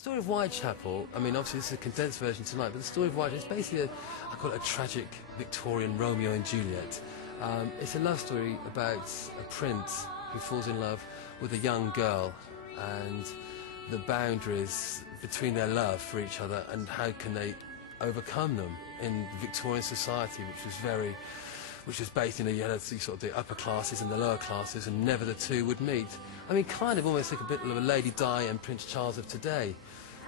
Story of Whitechapel, I mean, obviously this is a condensed version tonight, but the story of Whitechapel is basically, I call it a tragic Victorian Romeo and Juliet. It's a love story about a prince who falls in love with a young girl and the boundaries between their love for each other and how can they overcome them in Victorian society, which was based in you had sort of the upper classes and the lower classes, and never the two would meet. I mean, kind of almost like a bit of a Lady Di and Prince Charles of today,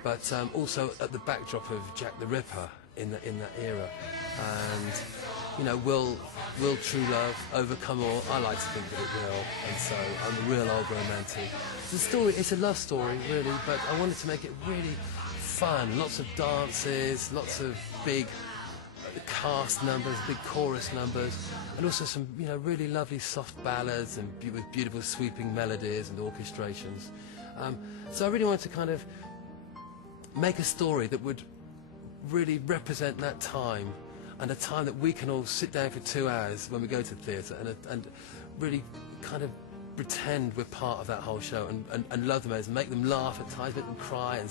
but also at the backdrop of Jack the Ripper in that era. And you know, will true love overcome all? I like to think that it will, and so I'm a real old romantic. The story, it's a love story really, but I wanted to make it really fun. Lots of dances, lots of big cast numbers, big chorus numbers, and also some, you know, really lovely soft ballads and with beautiful sweeping melodies and orchestrations. So I really wanted to kind of make a story that would really represent that time, and a time that we can all sit down for 2 hours when we go to the theatre and really kind of pretend we're part of that whole show and love them as, make them laugh at times, make them cry and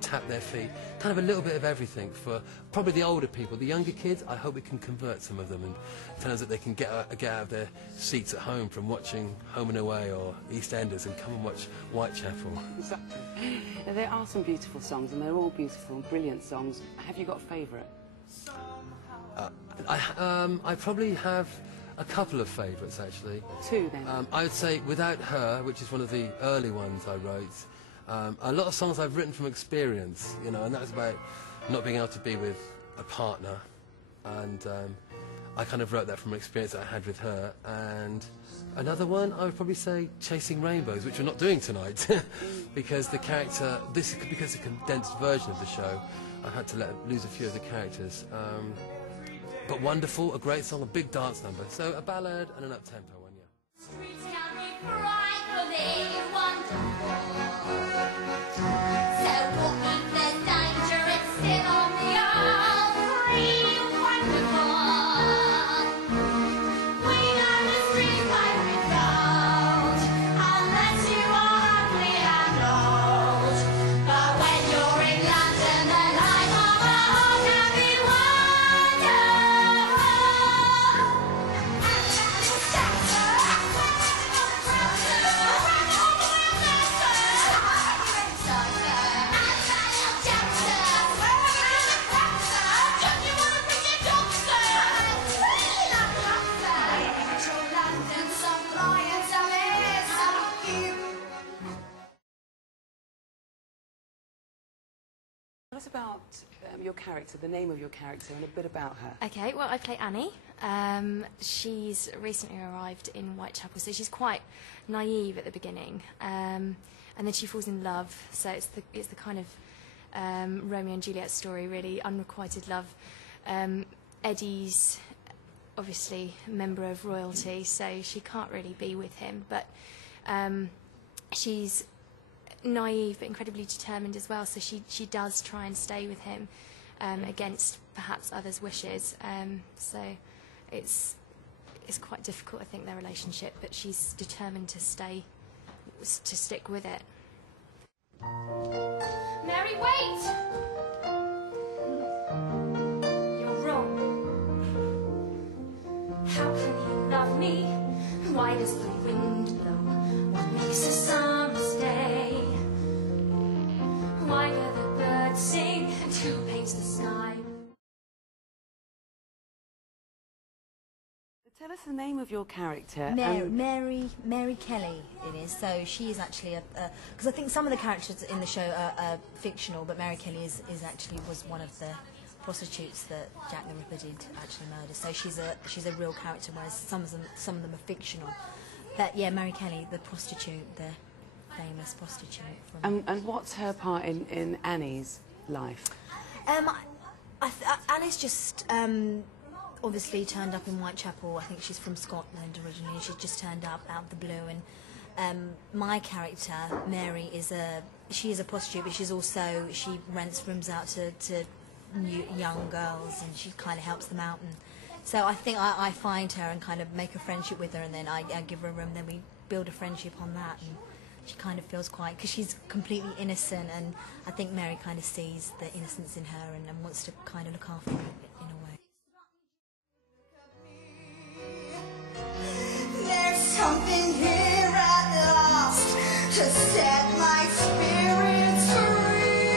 tap their feet. Kind of a little bit of everything for probably the older people. The younger kids, I hope we can convert some of them and tell us that they can get out of their seats at home from watching Home and Away or EastEnders and come and watch Whitechapel. Exactly. There are some beautiful songs, and they're all beautiful and brilliant songs. Have you got a favourite? I probably have a couple of favourites, actually. Two, then? I would say Without Her, which is one of the early ones I wrote. A lot of songs I've written from experience, you know, and that was about not being able to be with a partner. And I kind of wrote that from an experience that I had with her. And another one, I would probably say Chasing Rainbows, which we're not doing tonight, because the character, because it's a condensed version of the show, I had to lose a few of the characters. But wonderful, a great song, a big dance number. So a ballad and an up-tempo one, yeah. Streets can be frightfully wonderful. So walk if there's danger, it's still on the old free wonderful. We know the streets like gold, unless you are ugly and old. But when you're in London, the life of a whole can be wonderful. Tell us about your character, the name of your character, and a bit about her. Okay, well, I play Annie. She's recently arrived in Whitechapel, so she's quite naive at the beginning, and then she falls in love. So it's the kind of Romeo and Juliet story, really, unrequited love. Eddie's obviously a member of royalty, so she can't really be with him, but she's naive but incredibly determined as well, so she does try and stay with him against perhaps others' wishes. So it's quite difficult, I think, their relationship, but she's determined to stick with it. Mary, wait! You're wrong. How can you love me? Why does the wind blow? What makes a summer's day? Why do the birds sing? And who paints the sky? Tell us the name of your character. Mary Kelly it is. So she is actually because I think some of the characters in the show are fictional, but Mary Kelly was one of the prostitutes that Jack the Ripper did actually murder. So she's a real character, whereas some of them are fictional. But yeah, Mary Kelly, the prostitute, the famous prostitute. And what's her part in Annie's life? Annie's just obviously turned up in Whitechapel. I think she's from Scotland originally. She just turned up out of the blue. And my character, Mary, she is a prostitute, but she rents rooms out to young girls, and she kind of helps them out. And so I think I find her and kind of make a friendship with her, and then I give her a room. Then we build a friendship on that. And she kind of feels quite, because she's completely innocent, and I think Mary kind of sees the innocence in her and wants to kind of look after her in a way. There's something here at last to set my spirits free.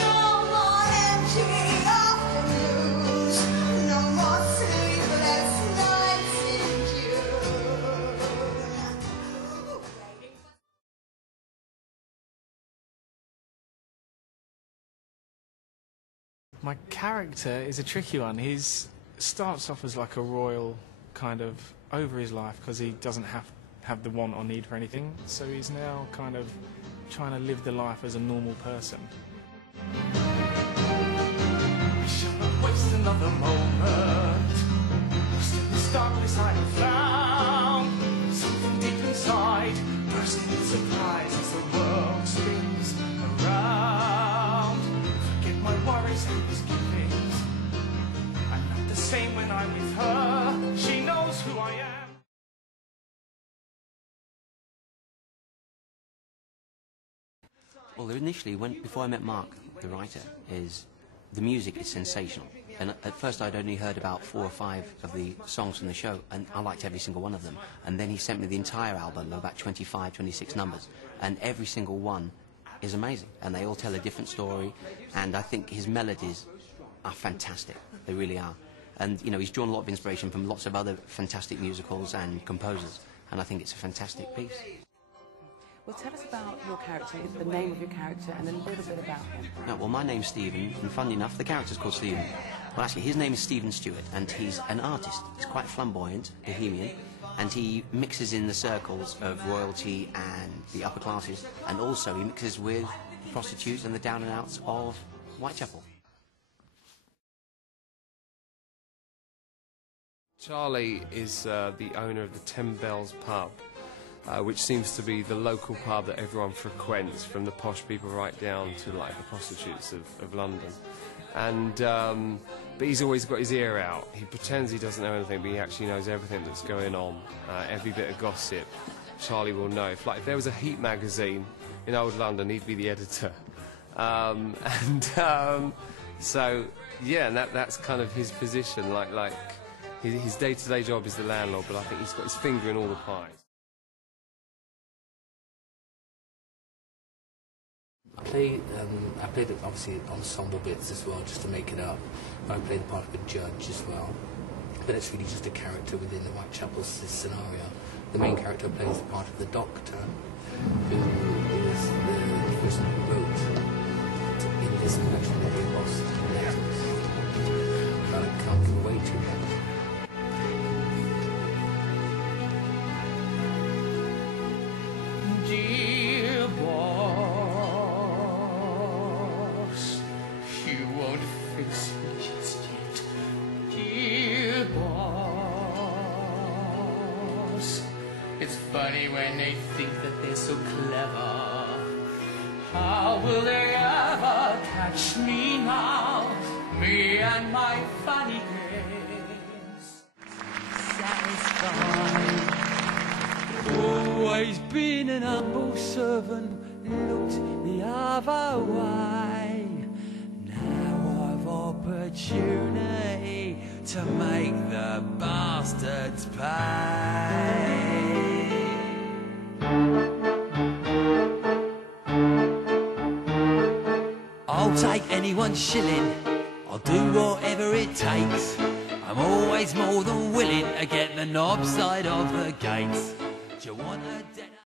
No more empty afternoons, no more sleepless nights in June. My character is a tricky one. He starts off as like a royal kind of over his life because he doesn't have the want or need for anything. So he's now kind of trying to live the life as a normal person. I shall not waste another moment. Still in this darkness I have found something deep inside, bursting in surprise as the world spins around. Forget my worries and misgivings. I'm not the same when I'm with her. She knows who I am. Well, initially, before I met Mark, the writer, the music is sensational. And at first I'd only heard about 4 or 5 of the songs from the show, and I liked every single one of them. And then he sent me the entire album of about 25, 26 numbers, and every single one is amazing. And they all tell a different story, and I think his melodies are fantastic. They really are. And, you know, he's drawn a lot of inspiration from lots of other fantastic musicals and composers, and I think it's a fantastic piece. Well, tell us about your character, the name of your character, and a little bit about him. No, well, my name's Stephen, and funny enough, the character's called Stephen. Well, actually, his name is Stephen Stewart, and he's an artist. He's quite flamboyant, bohemian, and he mixes in the circles of royalty and the upper classes, and also he mixes with the prostitutes and the down and outs of Whitechapel. Charlie is the owner of the 10 Bells pub, which seems to be the local pub that everyone frequents, from the posh people right down to like the prostitutes of London. And but he's always got his ear out. He pretends he doesn't know anything, but he actually knows everything that's going on. Every bit of gossip, Charlie will know. If there was a Heat magazine in old London, he'd be the editor. So yeah, and that's kind of his position. Like his day-to-day job is the landlord, but I think he's got his finger in all the pies. I played obviously ensemble bits as well, just to make it up. I played the part of a judge as well. But it's really just a character within the Whitechapel scenario. The main character plays the part of the doctor, who is the person who wrote in this production that he lost letters. I can't give away too much. Dear boss, you won't fix me just yet. Dear boss, it's funny when they think that they're so clever. How will they ever catch me now? Me and my funny games. Satisfied. Always been an humble servant, looked the other way. Now I've opportunity to make the bastards pay. I'll take anyone's shilling, I'll do whatever it takes. I'm always more than willing to get the knob side of the gates. Do you want a